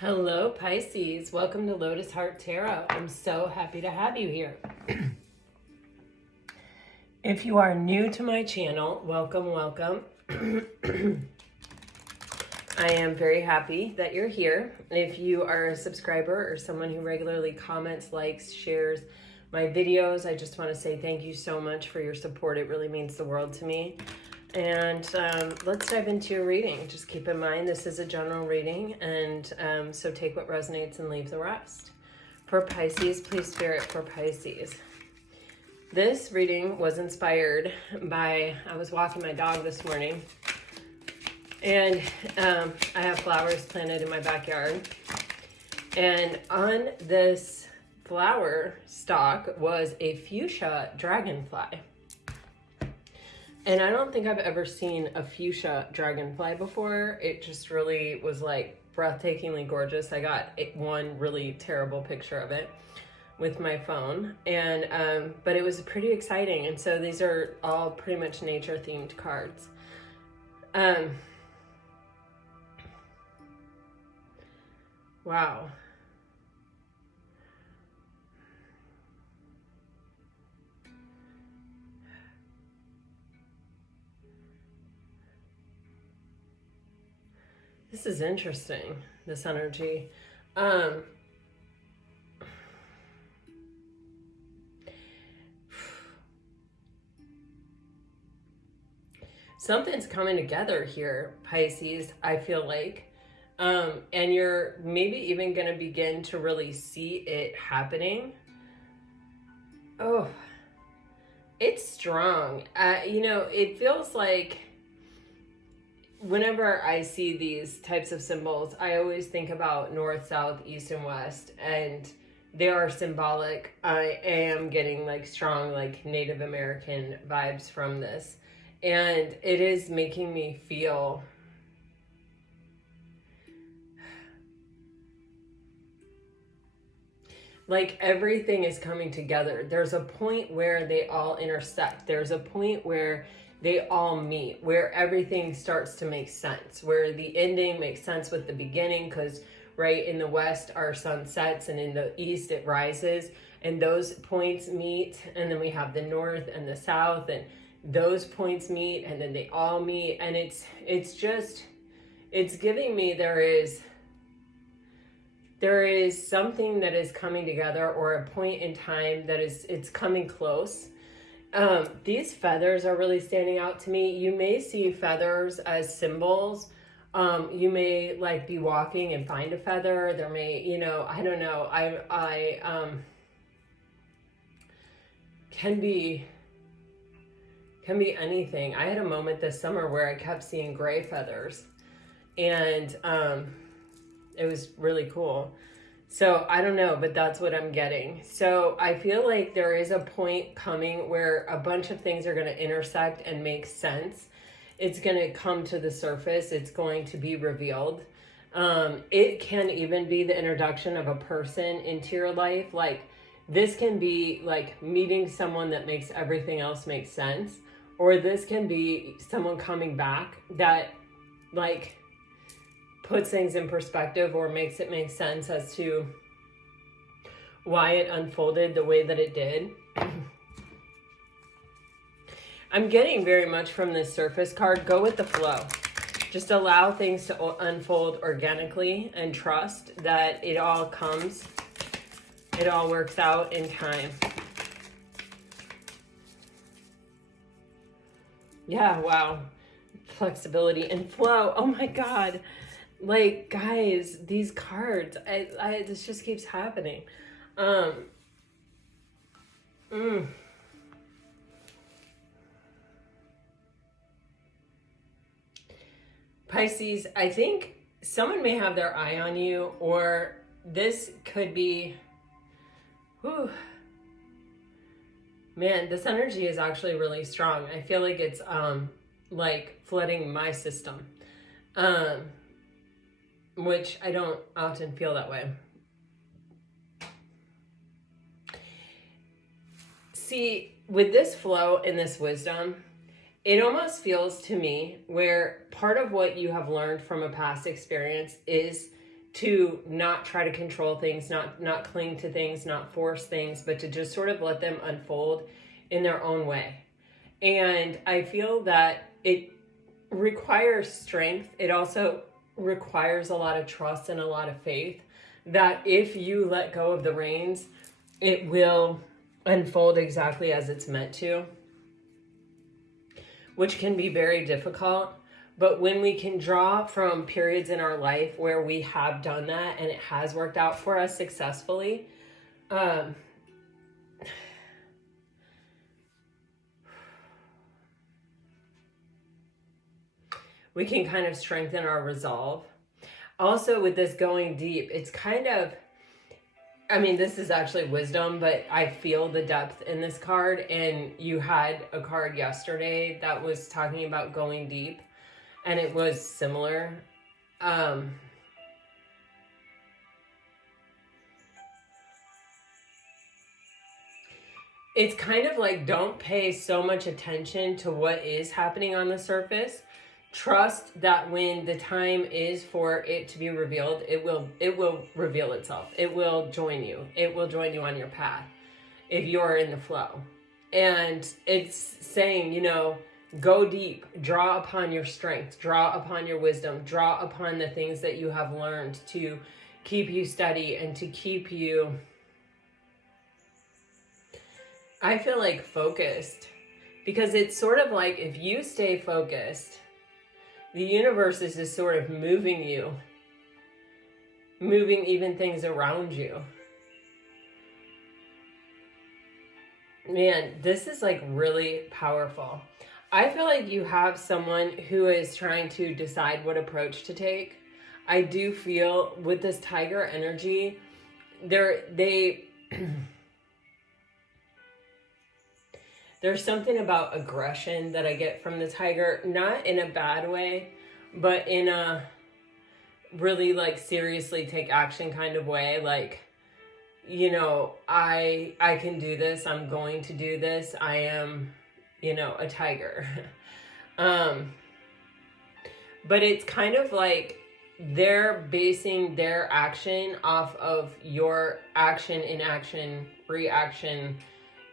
Hello, Pisces. Welcome to Lotus Heart Tarot. I'm so happy to have you here. If you are new to my channel, welcome, welcome. I am very happy that you're here. If you are a subscriber or someone who regularly comments, likes, shares my videos, I just want to say thank you so much for your support. It really means the world to me. And let's dive into your reading. Just keep in mind this is a general reading, and so take what resonates and leave the rest. For Pisces, please Spirit for Pisces. This reading was inspired by, I was walking my dog this morning, and I have flowers planted in my backyard. And on this flower stalk was a fuchsia dragonfly. And I don't think I've ever seen a fuchsia dragonfly before. It just really was like breathtakingly gorgeous. I got one really terrible picture of it with my phone, and but it was pretty exciting. And so these are all pretty much nature themed cards. Wow. This is interesting, this energy. Something's coming together here, Pisces, I feel like. And you're maybe even going to begin to really see it happening. Oh, it's strong. It feels like whenever I see these types of symbols, I always think about north, south, east, and west, and they are symbolic. I am getting like strong, like Native American vibes from this, and it is making me feel like everything is coming together. There's a point where they all intersect. There's a point where they all meet, where everything starts to make sense, where the ending makes sense with the beginning, because right in the west our sun sets and in the east it rises, and those points meet, and then we have the north and the south, and those points meet, and then they all meet, and it's giving me there is something that is coming together, or a point in time that it's coming close. These feathers are really standing out to me. You may see feathers as symbols. You may like be walking and find a feather. There may, I don't know. I can be anything. I had a moment this summer where I kept seeing gray feathers, and it was really cool. So I don't know, but that's what I'm getting. So I feel like there is a point coming where a bunch of things are going to intersect and make sense. It's going to come to the surface. It's going to be revealed. It can even be the introduction of a person into your life. Like this can be like meeting someone that makes everything else make sense. Or this can be someone coming back that like puts things in perspective, or makes it make sense as to why it unfolded the way that it did. I'm getting very much from this surface card, go with the flow. Just allow things to unfold organically and trust that it all works out in time. Yeah, wow. Flexibility and flow. Oh my God. Like, guys, these cards, this just keeps happening. Pisces, I think someone may have their eye on you, or this could be, man, this energy is actually really strong. I feel like it's, like flooding my system. Which I don't often feel that way. See, with this flow and this wisdom, it almost feels to me where part of what you have learned from a past experience is to not try to control things, not cling to things, not force things, but to just sort of let them unfold in their own way. And I feel that it requires strength. It also requires a lot of trust and a lot of faith that if you let go of the reins, it will unfold exactly as it's meant to, which can be very difficult. But when we can draw from periods in our life where we have done that and it has worked out for us successfully, we can kind of strengthen our resolve. Also, with this going deep, it's kind of, I mean, this is actually wisdom, but I feel the depth in this card. And you had a card yesterday that was talking about going deep, and it was similar. It's kind of like, don't pay so much attention to what is happening on the surface. Trust that when the time is for it to be revealed, it will reveal itself. It will join you. It will join you on your path if you're in the flow. And it's saying, you know, go deep, draw upon your strength, draw upon your wisdom, draw upon the things that you have learned to keep you steady and to keep you, I feel like, focused. Because it's sort of like, if you stay focused, the universe is just sort of moving you, moving even things around you. Man, this is like really powerful. I feel like you have someone who is trying to decide what approach to take. I do feel with this tiger energy, there's something about aggression that I get from the tiger, not in a bad way, but in a really like seriously take action kind of way. Like, you know, I can do this. I'm going to do this. I am, you know, a tiger. But it's kind of like they're basing their action off of your action, inaction, reaction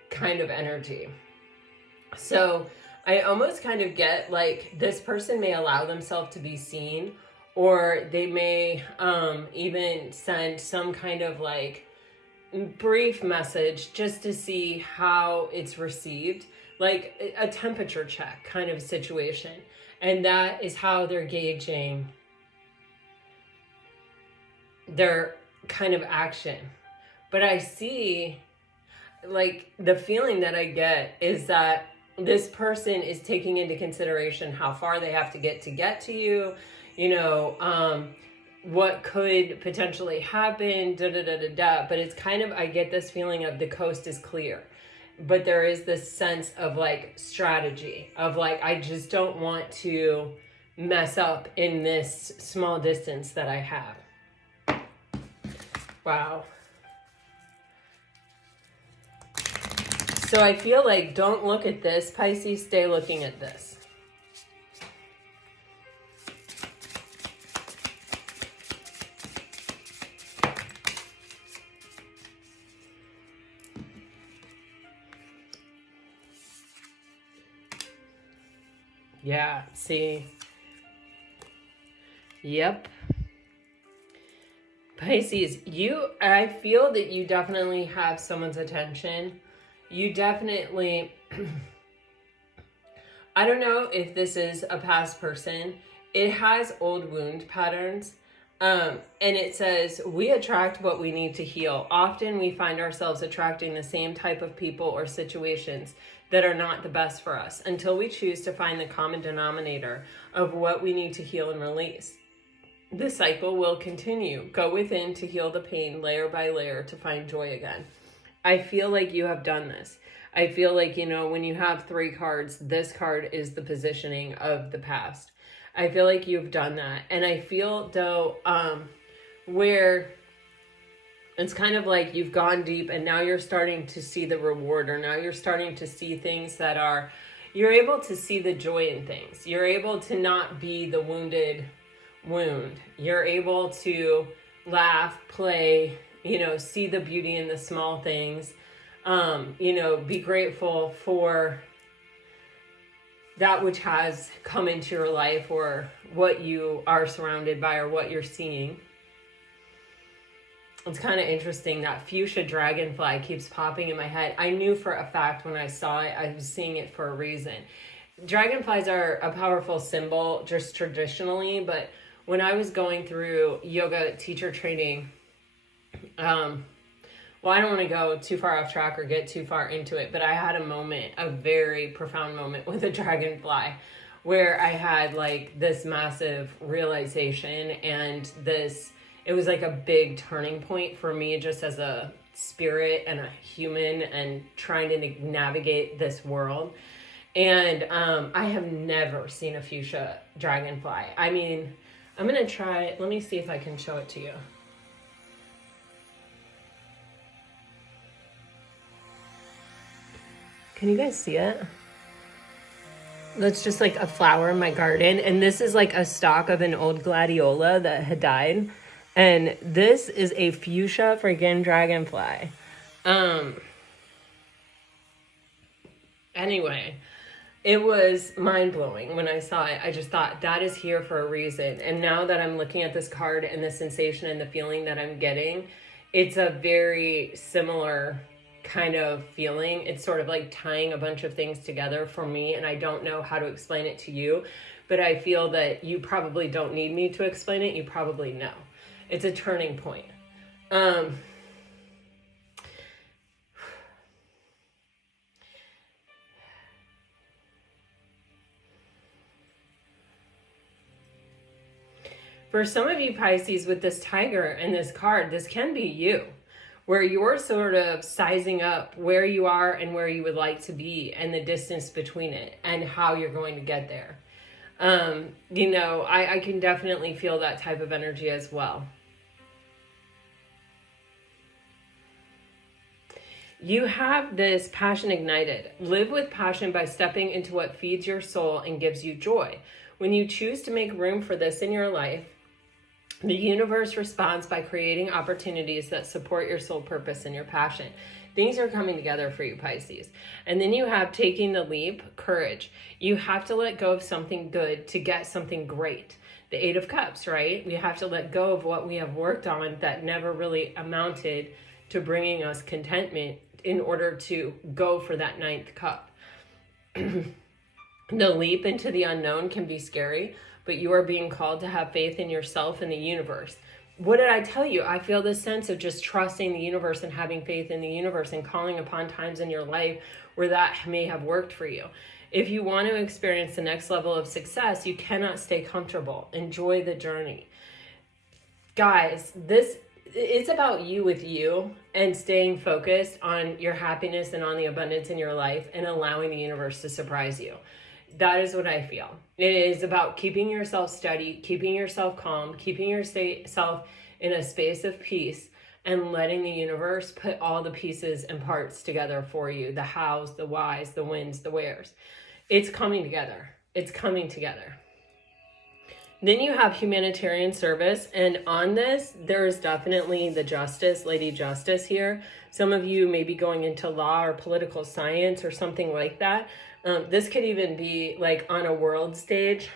kind of energy. So I almost kind of get like this person may allow themselves to be seen, or they may even send some kind of like brief message just to see how it's received, like a temperature check kind of situation. And that is how they're gauging their kind of action. But I see, like, the feeling that I get is that this person is taking into consideration how far they have to get to you, you know, what could potentially happen, but it's kind of, I get this feeling of the coast is clear, but there is this sense of like strategy of like, I just don't want to mess up in this small distance that I have. Wow. So I feel like, don't look at this, Pisces, stay looking at this. Yeah, see. Yep. Pisces, I feel that you definitely have someone's attention. You definitely, I don't know if this is a past person. It has old wound patterns. And it says, we attract what we need to heal. Often we find ourselves attracting the same type of people or situations that are not the best for us until we choose to find the common denominator of what we need to heal and release. The cycle will continue. Go within to heal the pain layer by layer to find joy again. I feel like you have done this. I feel like, you know, when you have 3 cards, this card is the positioning of the past. I feel like you've done that. And I feel, though, where it's kind of like you've gone deep and now you're starting to see the reward, or now you're starting to see things that are, you're able to see the joy in things. You're able to not be the wounded wound. You're able to laugh, play, you know, see the beauty in the small things, you know, be grateful for that which has come into your life or what you are surrounded by or what you're seeing. It's kind of interesting that fuchsia dragonfly keeps popping in my head. I knew for a fact when I saw it, I was seeing it for a reason. Dragonflies are a powerful symbol just traditionally, but when I was going through yoga teacher training, well, I don't want to go too far off track or get too far into it, but I had a moment, a very profound moment with a dragonfly where I had like this massive realization and it was like a big turning point for me just as a spirit and a human and trying to navigate this world. And I have never seen a fuchsia dragonfly. I mean, I'm going to try, let me see if I can show it to you. Can you guys see it? That's just like a flower in my garden. And this is like a stalk of an old gladiola that had died. And this is a fuchsia freaking dragonfly. Anyway, it was mind-blowing when I saw it. I just thought that is here for a reason. And now that I'm looking at this card and the sensation and the feeling that I'm getting, it's a very similar kind of feeling. It's sort of like tying a bunch of things together for me, and I don't know how to explain it to you, but I feel that you probably don't need me to explain it. You probably know. It's a turning point. For some of you Pisces with this tiger and this card, this can be you, where you're sort of sizing up where you are and where you would like to be and the distance between it and how you're going to get there. You know, I can definitely feel that type of energy as well. You have this passion ignited. Live with passion by stepping into what feeds your soul and gives you joy. When you choose to make room for this in your life, the universe responds by creating opportunities that support your soul purpose and your passion. Things are coming together for you, Pisces. And then you have taking the leap, courage. You have to let go of something good to get something great. The Eight of Cups, right? We have to let go of what we have worked on that never really amounted to bringing us contentment in order to go for that ninth cup. The leap into the unknown can be scary, but you are being called to have faith in yourself and the universe. What did I tell you? I feel this sense of just trusting the universe and having faith in the universe and calling upon times in your life where that may have worked for you. If you want to experience the next level of success, you cannot stay comfortable. Enjoy the journey. Guys, it's about you with you and staying focused on your happiness and on the abundance in your life and allowing the universe to surprise you. That is what I feel. It is about keeping yourself steady, keeping yourself calm, keeping yourself in a space of peace, and letting the universe put all the pieces and parts together for you. The hows, the whys, the whens, the wheres. It's coming together. It's coming together. Then you have humanitarian service. And on this, there is definitely the justice, Lady Justice here. Some of you may be going into law or political science or something like that. This could even be like on a world stage,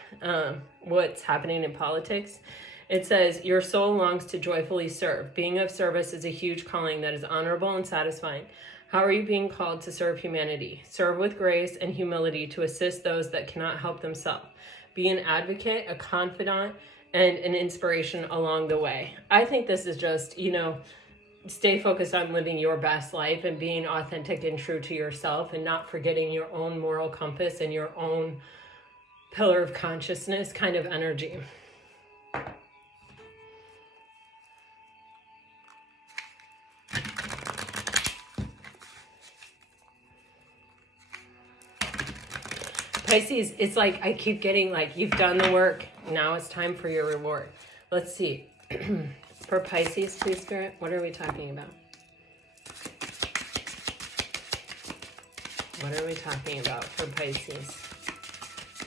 what's happening in politics. It says, your soul longs to joyfully serve. Being of service is a huge calling that is honorable and satisfying. How are you being called to serve humanity? Serve with grace and humility to assist those that cannot help themselves. Be an advocate, a confidant, and an inspiration along the way. I think this is just, stay focused on living your best life and being authentic and true to yourself and not forgetting your own moral compass and your own pillar of consciousness kind of energy. Pisces, it's like I keep getting like, you've done the work. Now it's time for your reward. Let's see. For Pisces, please, Spirit, what are we talking about? What are we talking about for Pisces?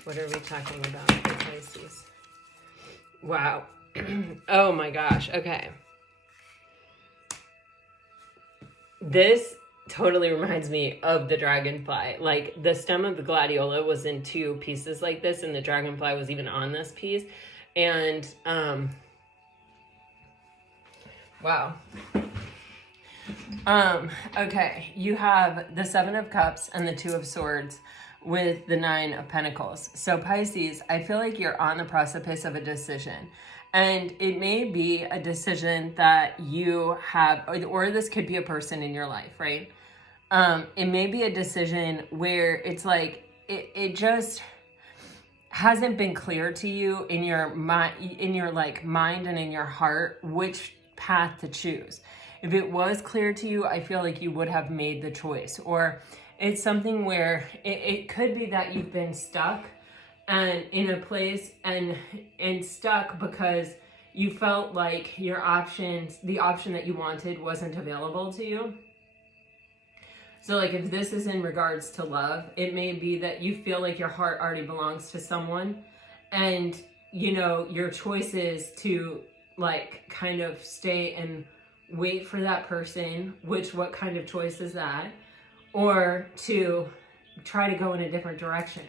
What are we talking about for Pisces? Wow. Oh my gosh. Okay. This totally reminds me of the dragonfly. Like, the stem of the gladiola was in two pieces like this, and the dragonfly was even on this piece. And wow. Okay, you have the Seven of Cups and the Two of Swords with the Nine of Pentacles. So Pisces, I feel like you're on the precipice of a decision. And it may be a decision that you have, or this could be a person in your life, right? It may be a decision where it's like, it just hasn't been clear to you in your mind, mind and in your heart, which path to choose. If it was clear to you, I feel like you would have made the choice. Or it's something where it could be that you've been stuck and in a place and stuck because you felt like your options, the option that you wanted, wasn't available to you. So like, if this is in regards to love, it may be that you feel like your heart already belongs to someone, and you know, your choice is to like kind of stay and wait for that person, what kind of choice is that? Or to try to go in a different direction.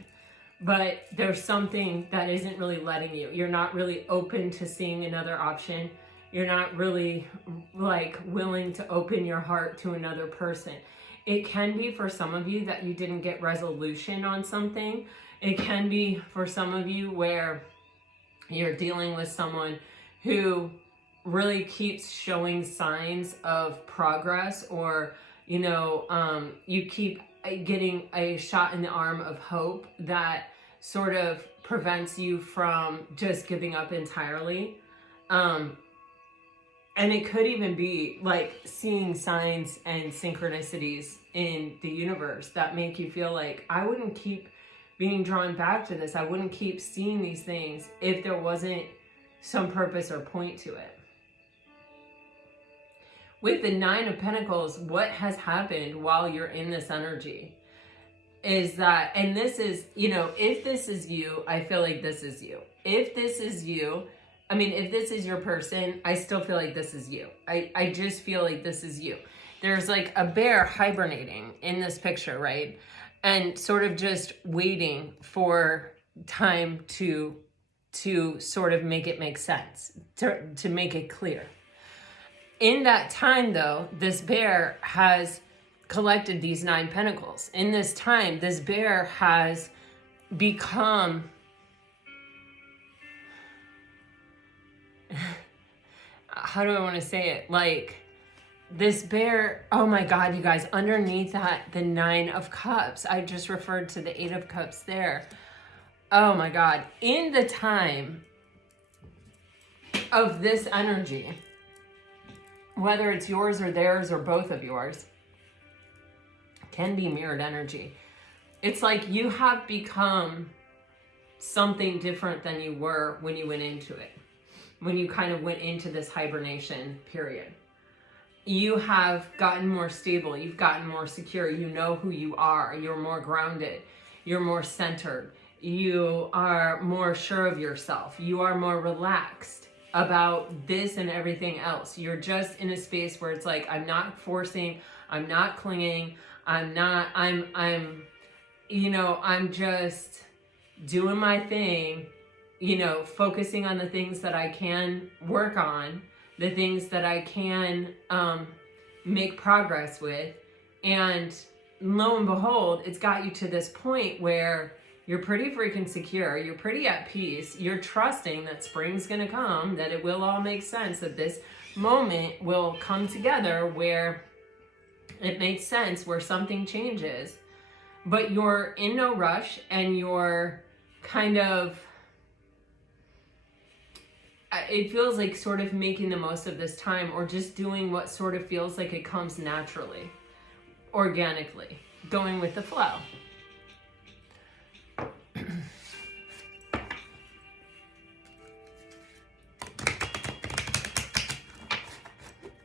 But there's something that isn't really letting you. You're not really open to seeing another option. You're not really like willing to open your heart to another person. It can be for some of you that you didn't get resolution on something. It can be for some of you where you're dealing with someone who really keeps showing signs of progress, or, you know, you keep getting a shot in the arm of hope that sort of prevents you from just giving up entirely. And it could even be like seeing signs and synchronicities in the universe that make you feel like, I wouldn't keep being drawn back to this. I wouldn't keep seeing these things if there wasn't some purpose or point to it. With the Nine of Pentacles, what has happened while you're in this energy is that, and this is, you know, if this is you, I feel like this is you. If this is you, I mean, if this is your person, I still feel like this is you. I just feel like this is you. There's like a bear hibernating in this picture, right? And sort of just waiting for time to sort of make it make sense, to make it clear. In that time, though, this bear has collected these Nine Pentacles. In this time, this bear has become... how do I want to say it? Like, this bear, oh my God, you guys, underneath that, the Nine of Cups. I just referred to the Eight of Cups there. Oh my God. In the time of this energy, whether it's yours or theirs or both of yours, can be mirrored energy. It's like you have become something different than you were when you went into it. When you kind of went into this hibernation period. You have gotten more stable. You've gotten more secure. You know who you are. You're more grounded. You're more centered. You are more sure of yourself. You are more relaxed about this and everything else. You're just in a space where it's like, I'm not forcing, I'm not clinging, I'm just doing my thing, you know, focusing on the things that I can work on, the things that I can make progress with. And lo and behold, it's got you to this point where you're pretty freaking secure. You're pretty at peace. You're trusting that spring's going to come, that it will all make sense, that this moment will come together where it makes sense, where something changes. But you're in no rush, and you're kind of, it feels like sort of making the most of this time, or just doing what sort of feels like it comes naturally, organically, going with the flow.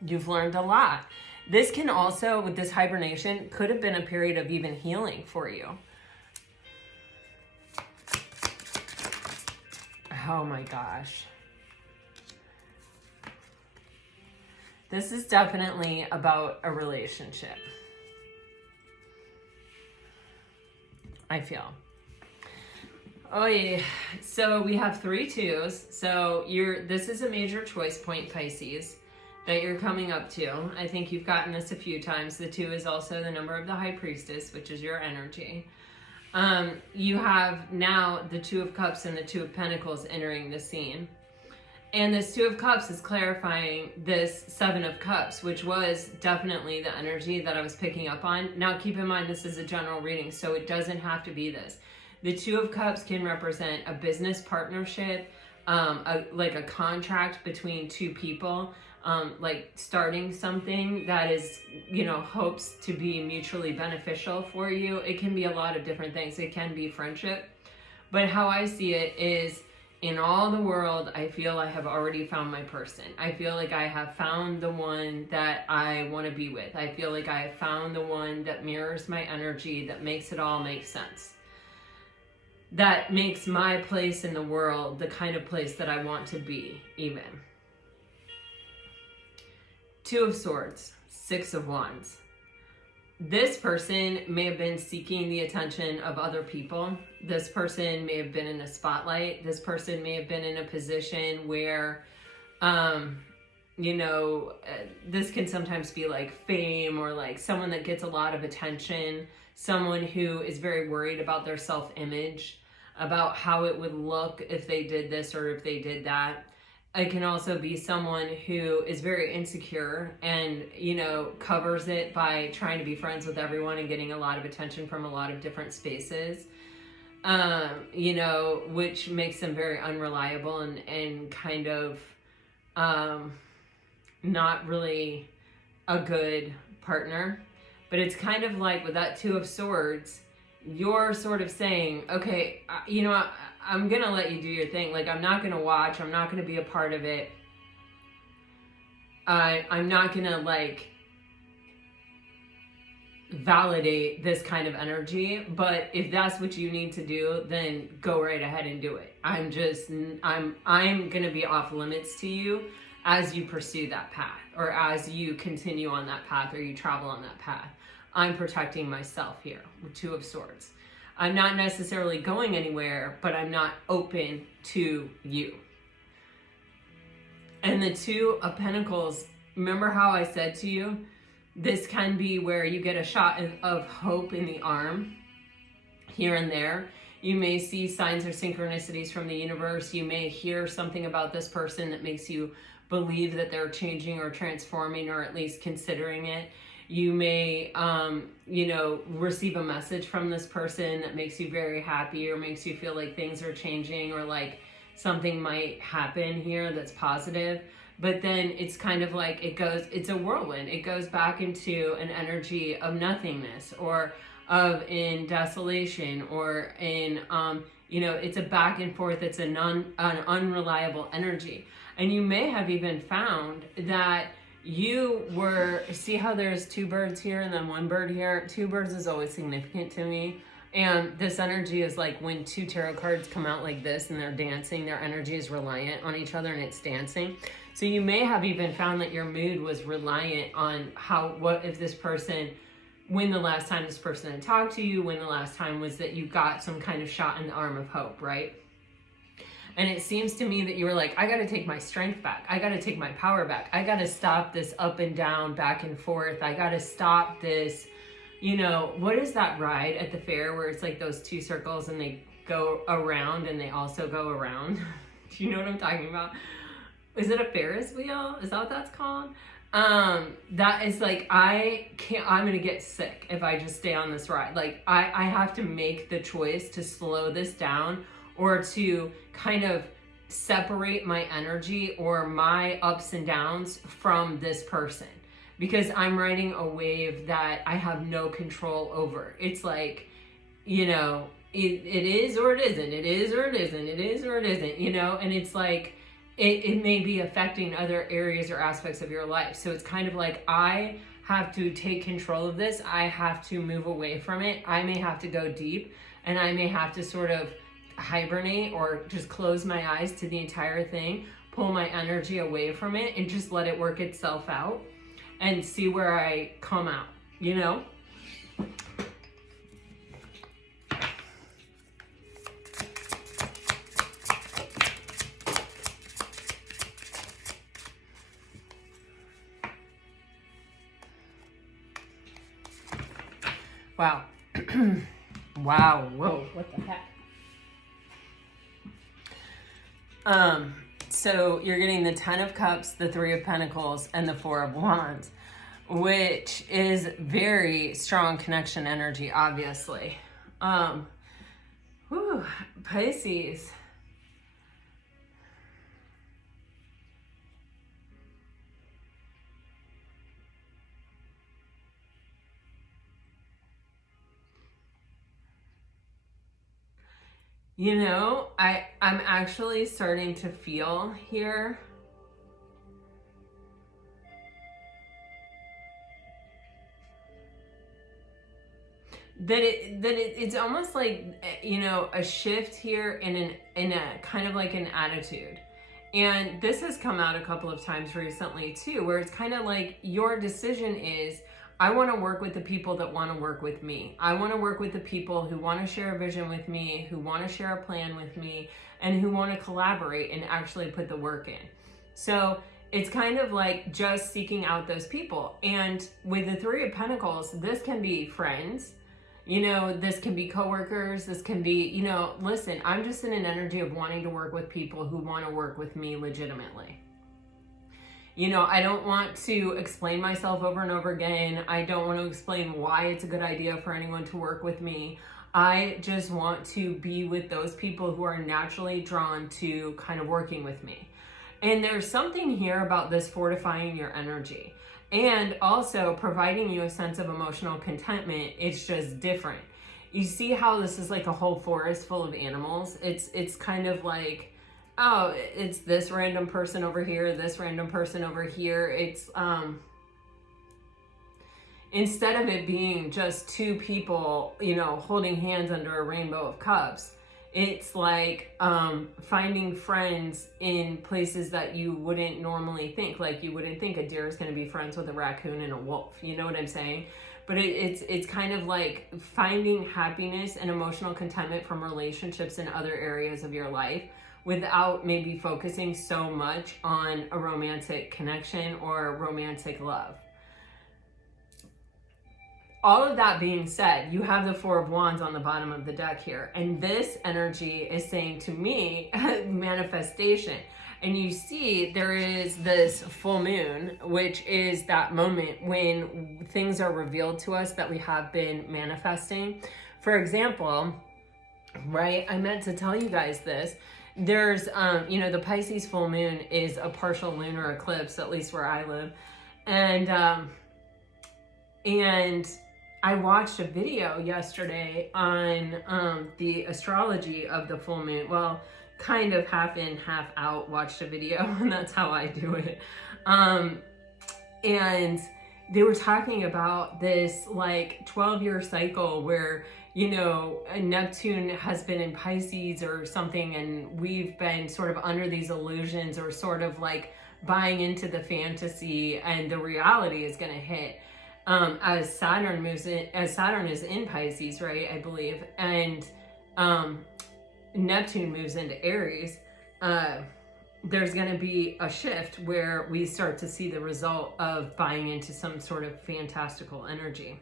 You've learned a lot. This can also, with this hibernation, could have been a period of even healing for you. Oh my gosh. This is definitely about a relationship, I feel. Oh yeah. So we have 3 2s. So this is a major choice point, Pisces, that you're coming up to. I think you've gotten this a few times. The 2 is also the number of the High Priestess, which is your energy. You have now the 2 of Cups and the 2 of Pentacles entering the scene. And this 2 of Cups is clarifying this 7 of Cups, which was definitely the energy that I was picking up on. Now, keep in mind, this is a general reading, so it doesn't have to be this. The 2 of Cups can represent a business partnership, like a contract between 2 people, like starting something that is, hopes to be mutually beneficial for you. It can be a lot of different things. It can be friendship. But how I see it is, in all the world, I feel I have already found my person. I feel like I have found the one that I want to be with. I feel like I have found the one that mirrors my energy, that makes it all make sense. That makes my place in the world the kind of place that I want to be, even. 2 of Swords, 6 of Wands. This person may have been seeking the attention of other people. This person may have been in a spotlight. This person may have been in a position where, this can sometimes be like fame, or like someone that gets a lot of attention, someone who is very worried about their self-image, about how it would look if they did this or if they did that. It can also be someone who is very insecure and, covers it by trying to be friends with everyone and getting a lot of attention from a lot of different spaces, which makes them very unreliable and kind of not really a good partner. But it's kind of like with that 2 of Swords, you're sort of saying, okay, I'm going to let you do your thing. Like, I'm not going to watch. I'm not going to be a part of it. I'm not going to, validate this kind of energy. But if that's what you need to do, then go right ahead and do it. I'm going to be off limits to you as you pursue that path, or as you continue on that path, or you travel on that path. I'm protecting myself here with 2 of Swords. I'm not necessarily going anywhere, but I'm not open to you. And the 2 of Pentacles, remember how I said to you, this can be where you get a shot of hope in the arm here and there. You may see signs or synchronicities from the universe. You may hear something about this person that makes you believe that they're changing or transforming, or at least considering it. You may, receive a message from this person that makes you very happy, or makes you feel like things are changing, or like something might happen here that's positive. But then it's kind of like it's a whirlwind. It goes back into an energy of nothingness, or in desolation, or in, it's a back and forth. It's an unreliable energy. And you may have even found that see how there's 2 birds here and then 1 bird here? 2 birds is always significant to me. And this energy is like when 2 tarot cards come out like this and they're dancing, their energy is reliant on each other and it's dancing. So you may have even found that your mood was reliant on when the last time this person had talked to you, when the last time was that you got some kind of shot in the arm of hope, right? And it seems to me that you were like, I got to take my strength back. I got to take my power back. I got to stop this up and down, back and forth. I got to stop this, what is that ride at the fair where it's like those 2 circles and they go around and they also go around? Do you know what I'm talking about? Is it a Ferris wheel? Is that what that's called? That is like, I'm going to get sick if I just stay on this ride. Like, I have to make the choice to slow this down, or to kind of separate my energy or my ups and downs from this person, because I'm riding a wave that I have no control over. It's like, it is or it isn't, it is or it isn't, it is or it isn't, and it's like, it may be affecting other areas or aspects of your life. So it's kind of like, I have to take control of this. I have to move away from it. I may have to go deep, and I may have to sort of hibernate or just close my eyes to the entire thing, pull my energy away from it and just let it work itself out and see where I come out, you know? Wow. Wow. Whoa. What the heck? So you're getting the 10 of Cups, the 3 of Pentacles, and the 4 of Wands, which is very strong connection energy, obviously. Pisces. You know, I'm actually starting to feel here that it's almost like, you know, a shift here in a kind of like an attitude. And this has come out a couple of times recently too, where it's kind of like your decision is, I want to work with the people that want to work with me. I want to work with the people who want to share a vision with me, who want to share a plan with me, and who want to collaborate and actually put the work in. So it's kind of like just seeking out those people. And with the 3 of Pentacles, this can be friends, you know, this can be coworkers, this can be, you know, listen, I'm just in an energy of wanting to work with people who want to work with me legitimately. You know, I don't want to explain myself over and over again. I don't want to explain why it's a good idea for anyone to work with me. I just want to be with those people who are naturally drawn to kind of working with me. And there's something here about this fortifying your energy and also providing you a sense of emotional contentment. It's just different. You see how this is like a whole forest full of animals? It's kind of like, oh, it's this random person over here, this random person over here. It's, instead of it being just 2 people, you know, holding hands under a rainbow of cups, it's like, finding friends in places that you wouldn't normally think. Like you wouldn't think a deer is going to be friends with a raccoon and a wolf. You know what I'm saying? But it's kind of like finding happiness and emotional contentment from relationships in other areas of your life, without maybe focusing so much on a romantic connection or romantic love. All of that being said, you have the 4 of Wands on the bottom of the deck here. And this energy is saying to me, manifestation. And you see there is this full moon, which is that moment when things are revealed to us that we have been manifesting. For example, right, I meant to tell you guys this. There's, you know, the Pisces full moon is a partial lunar eclipse, at least where I live. And I watched a video yesterday on the astrology of the full moon. Well, kind of half in, half out watched a video, and that's how I do it. And they were talking about this like 12-year cycle where, you know, Neptune has been in Pisces or something, and we've been sort of under these illusions or sort of like buying into the fantasy, and the reality is going to hit as Saturn moves in, as Saturn is in Pisces, right? I believe, and Neptune moves into Aries. There's going to be a shift where we start to see the result of buying into some sort of fantastical energy.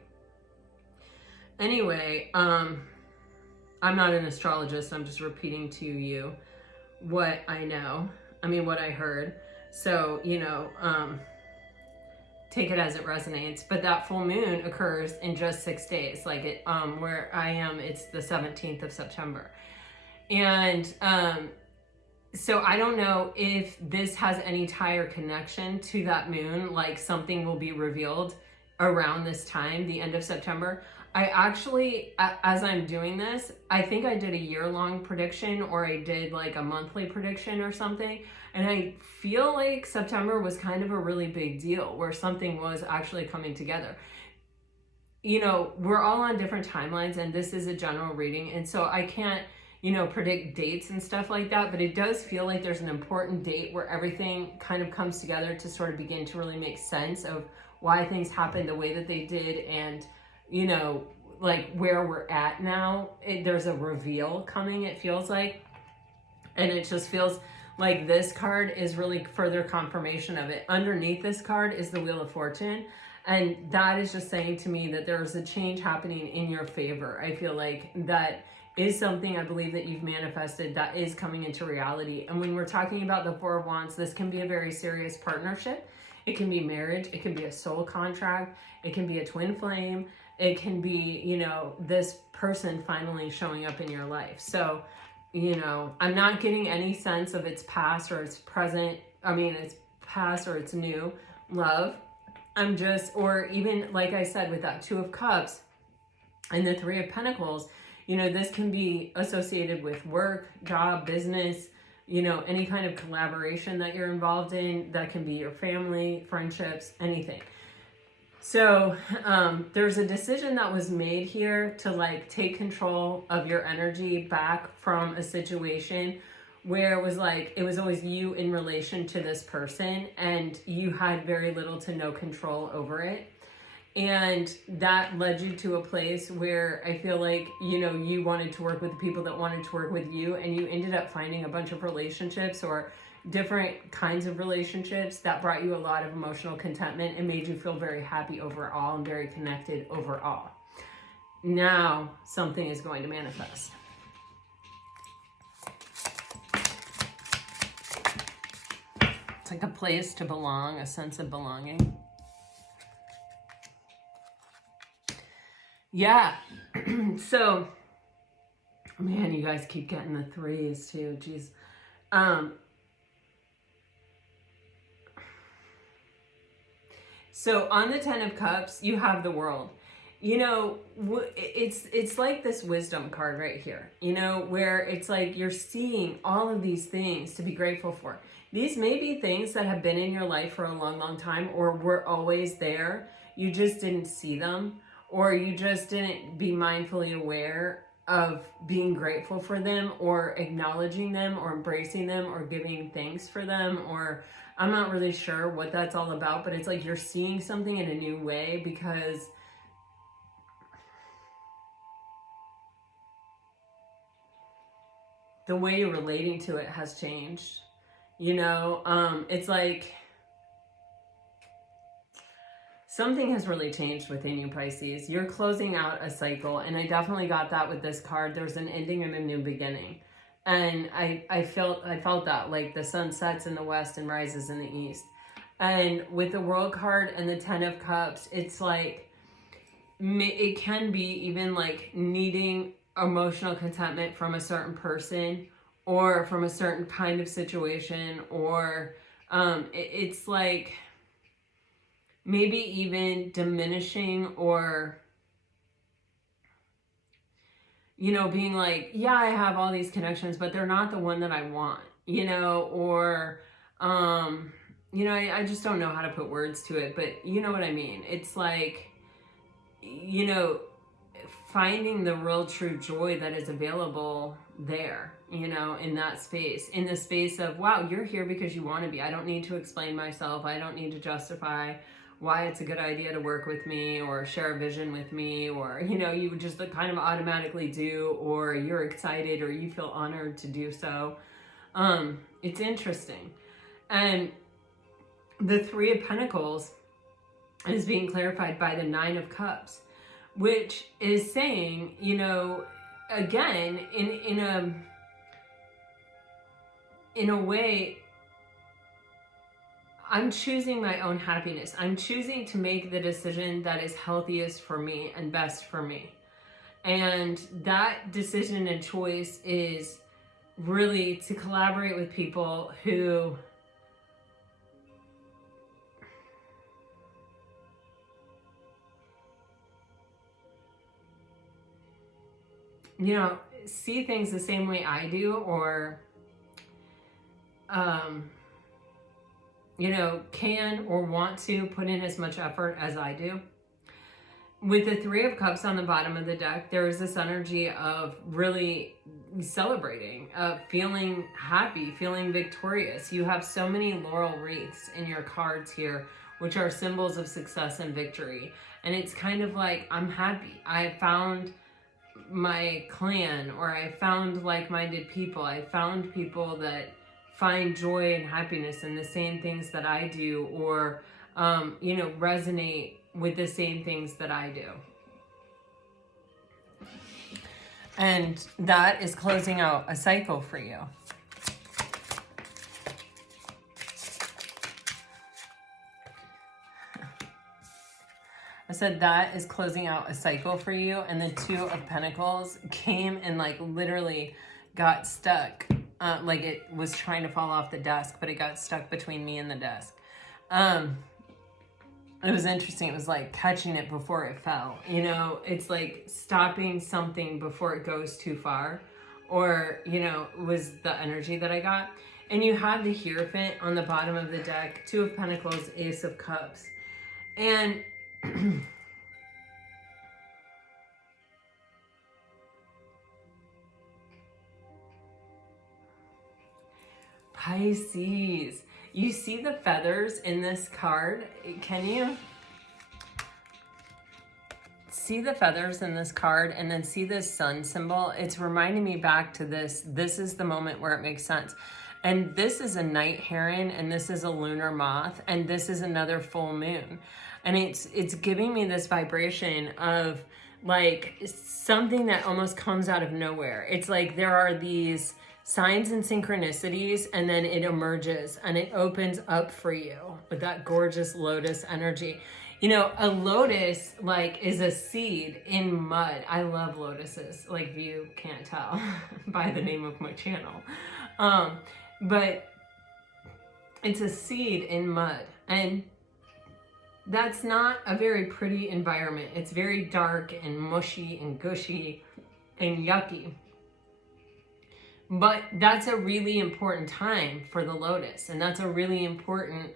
Anyway, I'm not an astrologist. I'm just repeating to you what I know. I mean, what I heard. So, you know, take it as it resonates. But that full moon occurs in just 6 days. Like it, where I am, it's the 17th of September. And, so I don't know if this has any tie or connection to that moon, like something will be revealed around this time, the end of September. I actually, as I'm doing this, I think I did a year-long prediction, or I did like a monthly prediction or something. And I feel like September was kind of a really big deal where something was actually coming together. You know, we're all on different timelines, and this is a general reading. And so I can't, you know, predict dates and stuff like that, but it does feel like there's an important date where everything kind of comes together to sort of begin to really make sense of why things happened the way that they did, and, you know, like where we're at now. There's a reveal coming, it feels like, and it just feels like this card is really further confirmation of it. Underneath this card is the Wheel of Fortune, and that is just saying to me that there's a change happening in your favor. I feel like that is something I believe that you've manifested that is coming into reality. And when we're talking about the Four of Wands, this can be a very serious partnership. It can be marriage. It can be a soul contract. It can be a twin flame. It can be, you know, this person finally showing up in your life. So, you know, I'm not getting any sense of it's past or it's present. I mean, it's past or it's new love. I'm just, or even like I said, with that Two of Cups and the Three of Pentacles, you know, this can be associated with work, job, business, you know, any kind of collaboration that you're involved in. That can be your family, friendships, anything. So there's a decision that was made here to like take control of your energy back from a situation where it was like, it was always you in relation to this person and you had very little to no control over it. And that led you to a place where I feel like, you know, you wanted to work with the people that wanted to work with you, and you ended up finding a bunch of relationships or different kinds of relationships that brought you a lot of emotional contentment and made you feel very happy overall and very connected overall. Now something is going to manifest. It's like a place to belong, a sense of belonging. Yeah. So, man, you guys keep getting the threes too. Jeez. So on the Ten of Cups, you have the World. You know, it's like this wisdom card right here, you know, where it's like you're seeing all of these things to be grateful for. These may be things that have been in your life for a long, long time, or were always there. You just didn't see them, or you just didn't be mindfully aware of being grateful for them, or acknowledging them, or embracing them, or giving thanks for them, or I'm not really sure what that's all about, but it's like you're seeing something in a new way because the way you're relating to it has changed. You know, it's like something has really changed within you, Pisces. You're closing out a cycle, and I definitely got that with this card. There's an ending and a new beginning. And I felt that, like the sun sets in the west and rises in the east. And with the World card and the Ten of Cups, it's like, it can be even like needing emotional contentment from a certain person or from a certain kind of situation, or it's like maybe even diminishing, or, you know, being like, yeah, I have all these connections, but they're not the one that I want, you know, or, you know, I just don't know how to put words to it, but you know what I mean? It's like, you know, finding the real true joy that is available there, you know, in that space, in the space of, wow, you're here because you want to be. I don't need to explain myself. I don't need to justify why it's a good idea to work with me or share a vision with me, or, you know, you would just kind of automatically do, or you're excited or you feel honored to do so. It's interesting. And the Three of Pentacles is being clarified by the Nine of Cups, which is saying, you know, again, in a way, I'm choosing my own happiness. I'm choosing to make the decision that is healthiest for me and best for me. And that decision and choice is really to collaborate with people who you know, see things the same way I do, or you know, can or want to put in as much effort as I do. with the Three of Cups on the bottom of the deck, there is this energy of really celebrating, feeling happy, feeling victorious. You have so many laurel wreaths in your cards here, which are symbols of success and victory. And it's kind of like, I'm happy. I found my clan, or I found like-minded people. I found people that find joy and happiness in the same things that I do, or, you know, resonate with the same things that I do. And that is closing out a cycle for you. I said that is closing out a cycle for you, and the Two of Pentacles came and like literally got stuck. Like it was trying to fall off the desk, but it got stuck between me and the desk. It was interesting. It was like catching it before it fell. You know, it's like stopping something before it goes too far, or, you know, was the energy that I got. And you have the Hierophant on the bottom of the deck, Two of Pentacles, Ace of Cups. And Pisces, you see the feathers in this card? Can you see the feathers in this card and then see this sun symbol? It's reminding me back to this. This is the moment where it makes sense. And this is a night heron, and this is a lunar moth, and this is another full moon. And it's giving me this vibration of like something that almost comes out of nowhere. It's like there are these signs and synchronicities, and then it emerges and it opens up for you with that gorgeous lotus energy. You know, a lotus like is a seed in mud. I love lotuses, like if you can't tell by the name of my channel. But it's a seed in mud, and that's not a very pretty environment. It's very dark and mushy and gushy and yucky. But that's a really important time for the lotus, and that's a really important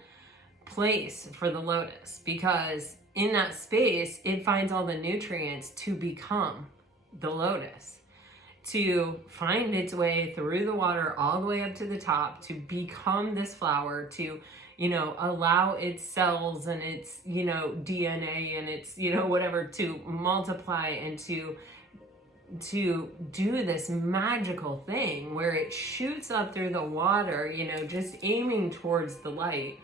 place for the lotus, because in that space, it finds all the nutrients to become the lotus, to find its way through the water all the way up to the top, to become this flower, to, you know, allow its cells and its, you know, DNA and its, you know, whatever, to multiply and to do this magical thing where it shoots up through the water, you know, just aiming towards the light.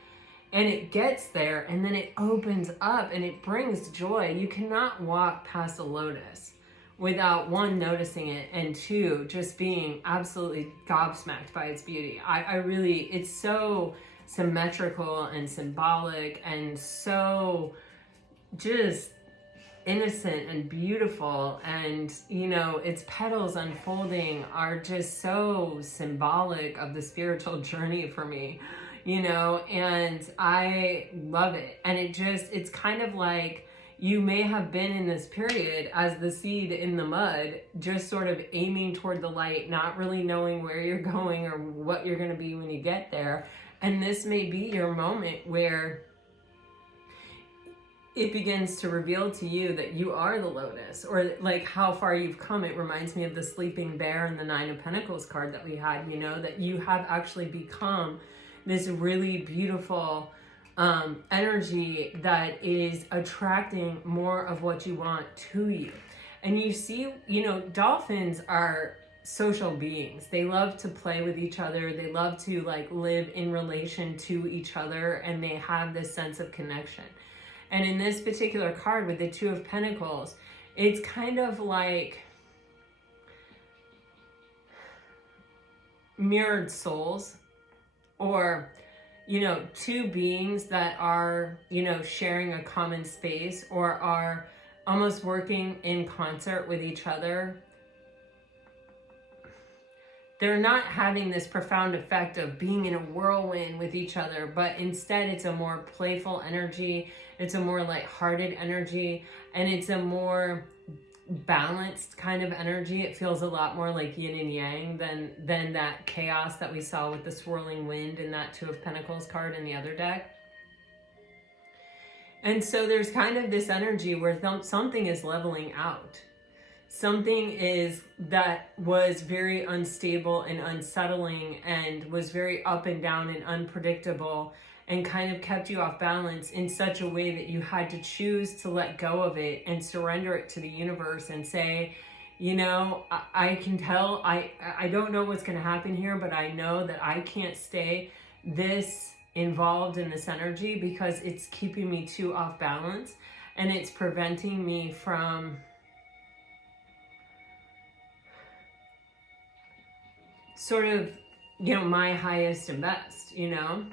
And it gets there, and then it opens up and it brings joy. You cannot walk past a lotus without, one, noticing it, and two, just being absolutely gobsmacked by its beauty. I really, it's so symmetrical and symbolic and so just innocent and beautiful. And, you know, its petals unfolding are just so symbolic of the spiritual journey for me. You know, and I love it. And it's kind of like you may have been in this period as the seed in the mud, just sort of aiming toward the light, not really knowing where you're going or what you're going to be when you get there. And this may be your moment where it begins to reveal to you that you are the lotus, or like how far you've come. It reminds me of the sleeping bear and the Nine of Pentacles card that we had, you know, that you have actually become this really beautiful energy that is attracting more of what you want to you. And you see, you know, dolphins are social beings. They love to play with each other. They love to like live in relation to each other, and they have this sense of connection. And in this particular card with the Two of Pentacles, it's kind of like mirrored souls, or, you know, two beings that are, you know, sharing a common space, or are almost working in concert with each other. They're not having this profound effect of being in a whirlwind with each other, but instead it's a more playful energy. It's a more lighthearted energy, and it's a more balanced kind of energy. It feels a lot more like yin and yang than that chaos that we saw with the swirling wind in that Two of Pentacles card in the other deck. And so there's kind of this energy where something is leveling out. Something is that was very unstable and unsettling and was very up and down and unpredictable and kind of kept you off balance in such a way that you had to choose to let go of it and surrender it to the universe and say, you know, I can tell, I don't know what's going to happen here, but I know that I can't stay this involved in this energy because it's keeping me too off balance and it's preventing me from sort of, you know, my highest and best, you know?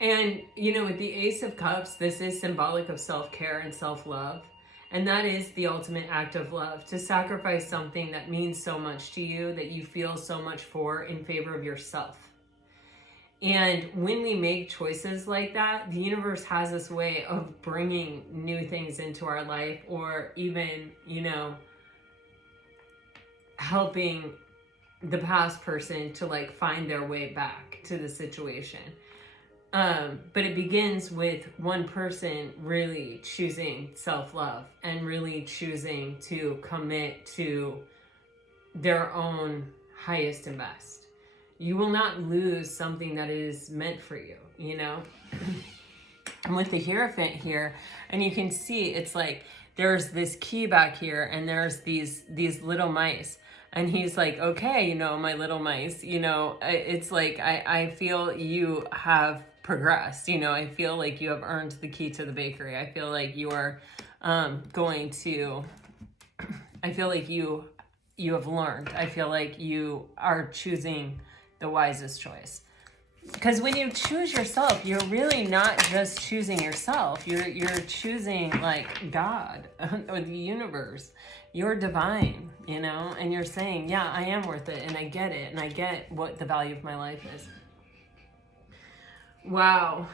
And, you know, with the Ace of Cups, this is symbolic of self-care and self-love. And that is the ultimate act of love, to sacrifice something that means so much to you, that you feel so much for, in favor of yourself. And when we make choices like that, the universe has this way of bringing new things into our life, or even, you know, helping the past person to like find their way back to the situation. But it begins with one person really choosing self-love and really choosing to commit to their own highest and best. You will not lose something that is meant for you, you know? And with the Hierophant here, and you can see it's like there's this key back here and there's these little mice. And he's like, okay, you know, my little mice, you know, it's like, I feel you have progressed, you know, I feel like you have earned the key to the bakery. I feel like you are I feel like you have learned. I feel like you are choosing the wisest choice. Because when you choose yourself, you're really not just choosing yourself. You're choosing like God or the universe. You're divine, you know, and you're saying, yeah, I am worth it, and I get it, and I get what the value of my life is. Wow.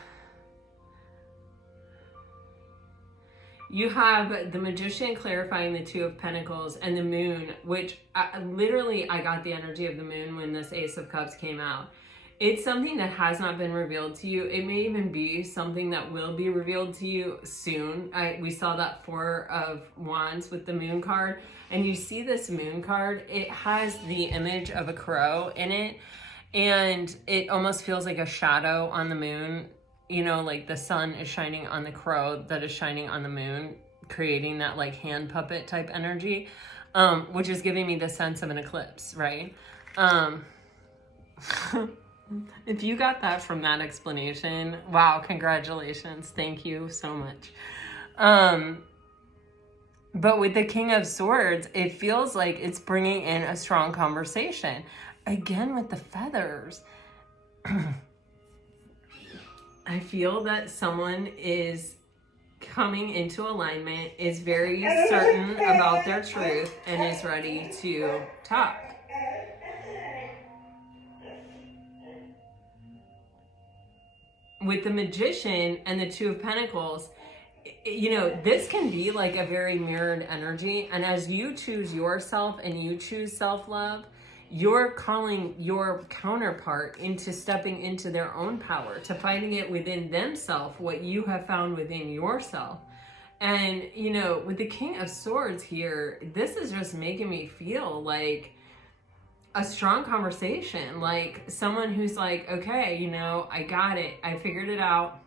You have the Magician clarifying the Two of Pentacles and the Moon, which I got the energy of the Moon when this Ace of Cups came out. It's something that has not been revealed to you. It may even be something that will be revealed to you soon. We saw that Four of Wands with the Moon card. And you see this Moon card, it has the image of a crow in it. And it almost feels like a shadow on the moon. You know, like the sun is shining on the crow that is shining on the moon, creating that like hand puppet type energy, which is giving me the sense of an eclipse, right? If you got that from that explanation, wow, congratulations. Thank you so much. But with the King of Swords, it feels like it's bringing in a strong conversation. Again, with the feathers. I feel that someone is coming into alignment, is very certain about their truth, and is ready to talk. With the Magician and the Two of Pentacles, you know, this can be like a very mirrored energy. And as you choose yourself and you choose self-love, you're calling your counterpart into stepping into their own power, to finding it within themselves, what you have found within yourself. And, you know, with the King of Swords here, this is just making me feel like a strong conversation, like someone who's like, okay, you know, I got it. I figured it out.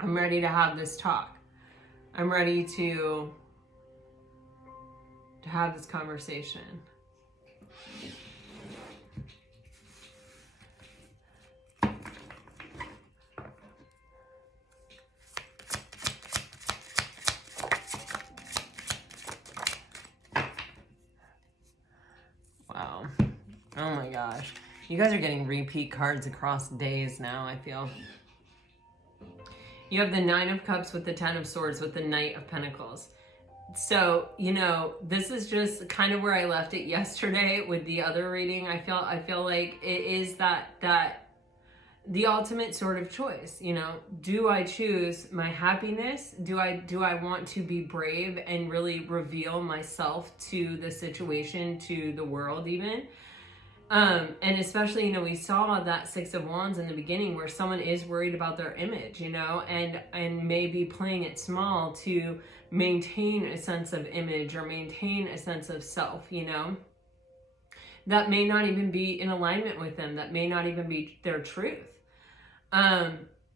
I'm ready to have this talk. I'm ready to have this conversation. Wow. Oh my gosh. You guys are getting repeat cards across days now, I feel. You have the Nine of Cups with the Ten of Swords with the Knight of Pentacles. So, you know, this is just kind of where I left it yesterday with the other reading. I feel like it is that the ultimate sort of choice, you know. Do I choose my happiness? Do I want to be brave and really reveal myself to the situation, to the world even? And especially, we saw that Six of Wands in the beginning where someone is worried about their image, and maybe playing it small to maintain a sense of image or maintain a sense of self, that may not even be in alignment with them. That may not even be their truth.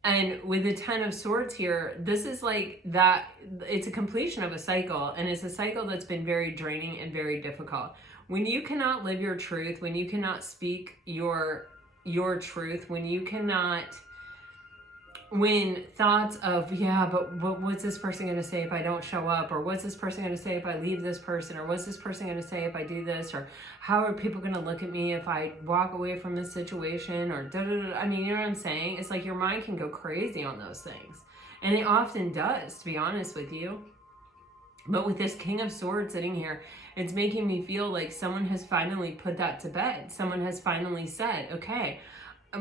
And with the Ten of Swords here, this is like that, it's a completion of a cycle, and it's a cycle that's been very draining and very difficult. When you cannot live your truth, when you cannot speak your truth, when thoughts of, yeah, but what's this person going to say if I don't show up? Or what's this person going to say if I leave this person? Or what's this person going to say if I do this? Or how are people going to look at me if I walk away from this situation? Or I mean, you know what I'm saying? It's like your mind can go crazy on those things. And it often does, to be honest with you. But with this King of Swords sitting here, it's making me feel like someone has finally put that to bed. Someone has finally said, okay, I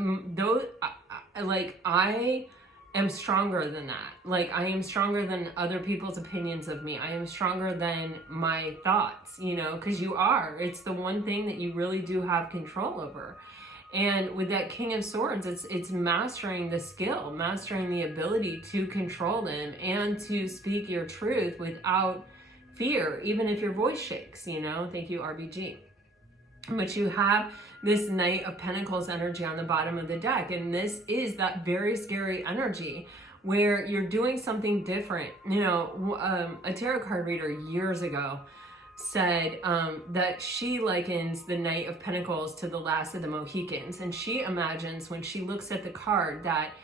am stronger than that. Like, I am stronger than other people's opinions of me. I am stronger than my thoughts, because you are. It's the one thing that you really do have control over. And with that King of Swords, it's mastering the skill, mastering the ability to control them and to speak your truth without fear, even if your voice shakes, Thank you, RBG. But you have this Knight of Pentacles energy on the bottom of the deck. And this is that very scary energy where you're doing something different. A tarot card reader years ago said that she likens the Knight of Pentacles to the Last of the Mohicans. And she imagines when she looks at the card that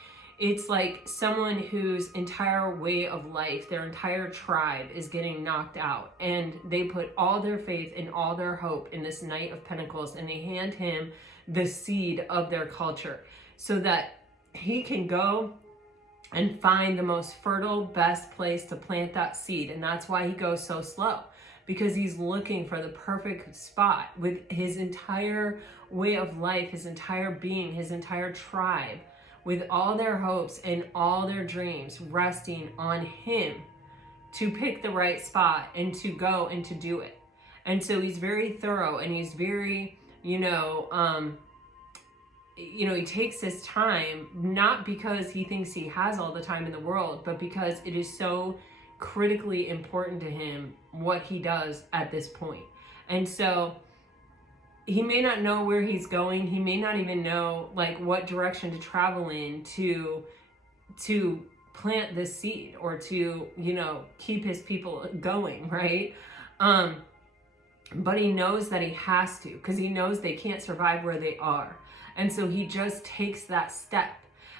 it's like someone whose entire way of life, their entire tribe is getting knocked out. And they put all their faith and all their hope in this Knight of Pentacles, and they hand him the seed of their culture so that he can go and find the most fertile, best place to plant that seed. And that's why he goes so slow, because he's looking for the perfect spot with his entire way of life, his entire being, his entire tribe, with all their hopes and all their dreams resting on him to pick the right spot and to go and to do it. And so he's very thorough, and he's very, he takes his time, not because he thinks he has all the time in the world, but because it is so critically important to him what he does at this point. And so he may not know where he's going. He may not even know what direction to travel in to plant this seed or to, keep his people going, right? But he knows that he has to, because he knows they can't survive where they are. And so he just takes that step,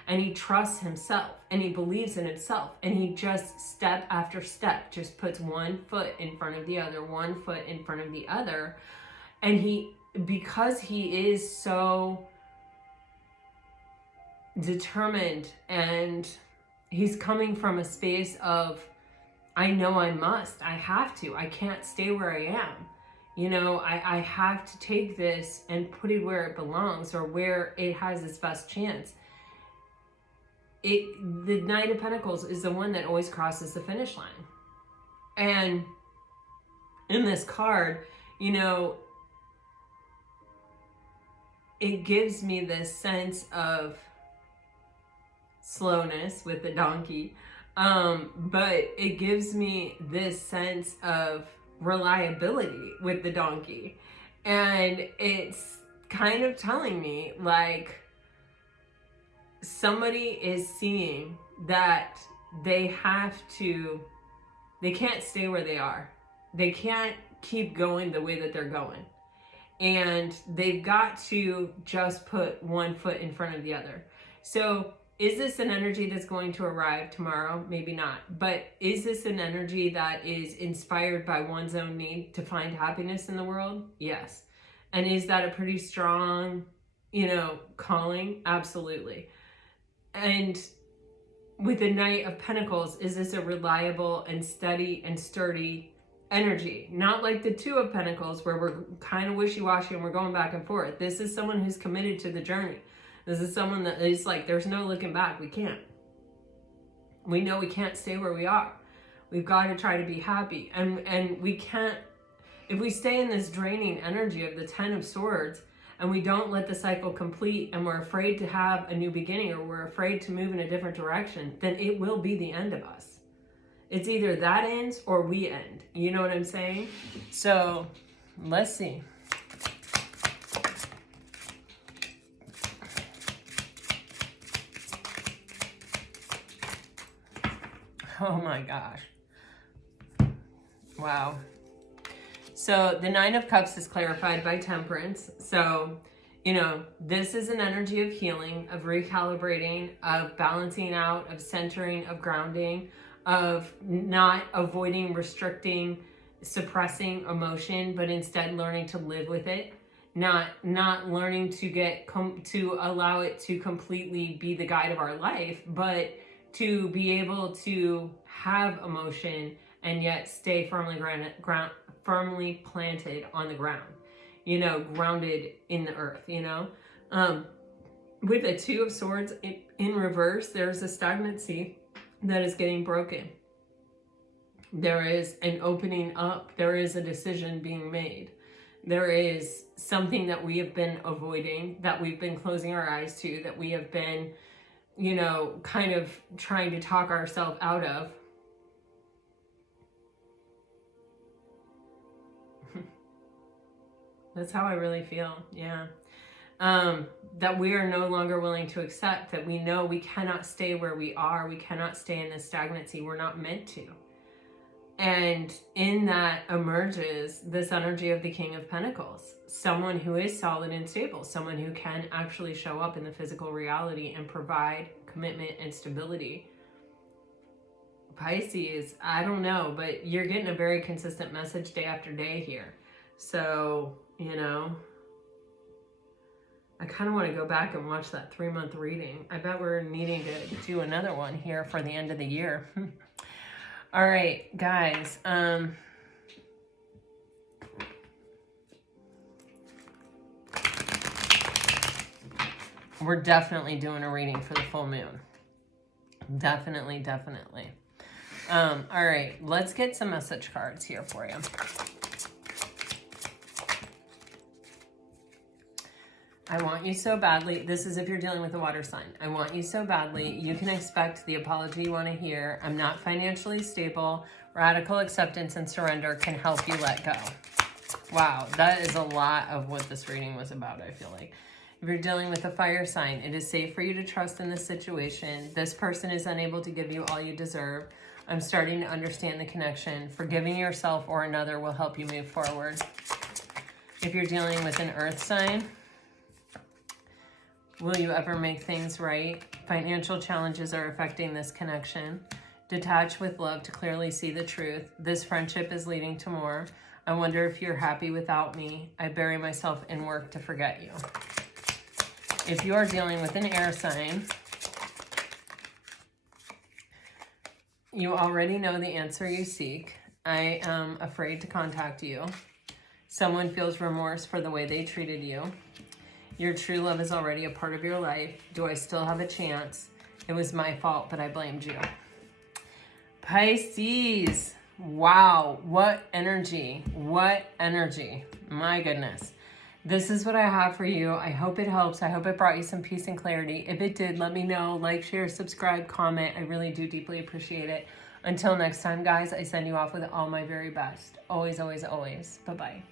and he trusts himself, and he believes in himself, and he just step after step just puts one foot in front of the other, one foot in front of the other. And because he is so determined, and he's coming from a space of, I know I must, I have to, I can't stay where I am. I have to take this and put it where it belongs, or where it has its best chance. The Knight of Pentacles is the one that always crosses the finish line. And in this card, it gives me this sense of slowness with the donkey, but it gives me this sense of reliability with the donkey. And it's kind of telling me somebody is seeing that they can't stay where they are. They can't keep going the way that they're going. And they've got to just put one foot in front of the other. So is this an energy that's going to arrive tomorrow? Maybe not. But is this an energy that is inspired by one's own need to find happiness in the world? Yes. And is that a pretty strong, calling? Absolutely. And with the Knight of Pentacles, is this a reliable and steady and sturdy energy? Not like the Two of Pentacles, where we're kind of wishy-washy and we're going back and forth. This is someone who's committed to the journey. This is someone that is there's no looking back. We know we can't stay where we are. We've got to try to be happy. And we can't, if we stay in this draining energy of the Ten of Swords, and we don't let the cycle complete, and we're afraid to have a new beginning, or we're afraid to move in a different direction, then it will be the end of us. It's either that ends or we end. You know what I'm saying? So let's see. Oh my gosh. Wow. So the Nine of Cups is clarified by Temperance. So, you know, this is an energy of healing, of recalibrating, of balancing out, of centering, of grounding, of not avoiding, restricting, suppressing emotion, but instead learning to live with it. Not learning to allow it to completely be the guide of our life, but to be able to have emotion and yet stay firmly firmly planted on the ground, you know, grounded in the earth, you know. With the Two of Swords in reverse, there's a stagnancy that is getting broken. There is an opening up. There is a decision being made. There is something that we have been avoiding, that we've been closing our eyes to, that we have been, you know, kind of trying to talk ourselves out of. That's how I really feel, yeah. That we are no longer willing to accept, that we know we cannot stay where we are. We cannot stay in this stagnancy. We're not meant to. And in that emerges this energy of the King of Pentacles. Someone who is solid and stable. Someone who can actually show up in the physical reality and provide commitment and stability. Pisces, I don't know, but you're getting a very consistent message day after day here. So, you know, I kind of want to go back and watch that 3-month reading. I bet we're needing to do another one here for the end of the year. All right, guys. We're definitely doing a reading for the full moon. Definitely. All right, let's get some message cards here for you. I want you so badly. This is if you're dealing with a water sign. I want you so badly. You can expect the apology you want to hear. I'm not financially stable. Radical acceptance and surrender can help you let go. Wow, that is a lot of what this reading was about, I feel like. If you're dealing with a fire sign, it is safe for you to trust in this situation. This person is unable to give you all you deserve. I'm starting to understand the connection. Forgiving yourself or another will help you move forward. If you're dealing with an earth sign, will you ever make things right? Financial challenges are affecting this connection. Detach with love to clearly see the truth. This friendship is leading to more. I wonder if you're happy without me. I bury myself in work to forget you. If you are dealing with an air sign, you already know the answer you seek. I am afraid to contact you. Someone feels remorse for the way they treated you. Your true love is already a part of your life. Do I still have a chance? It was my fault, but I blamed you. Pisces. Wow. What energy. What energy. My goodness. This is what I have for you. I hope it helps. I hope it brought you some peace and clarity. If it did, let me know. Like, share, subscribe, comment. I really do deeply appreciate it. Until next time, guys, I send you off with all my very best. Always, always, always. Bye-bye.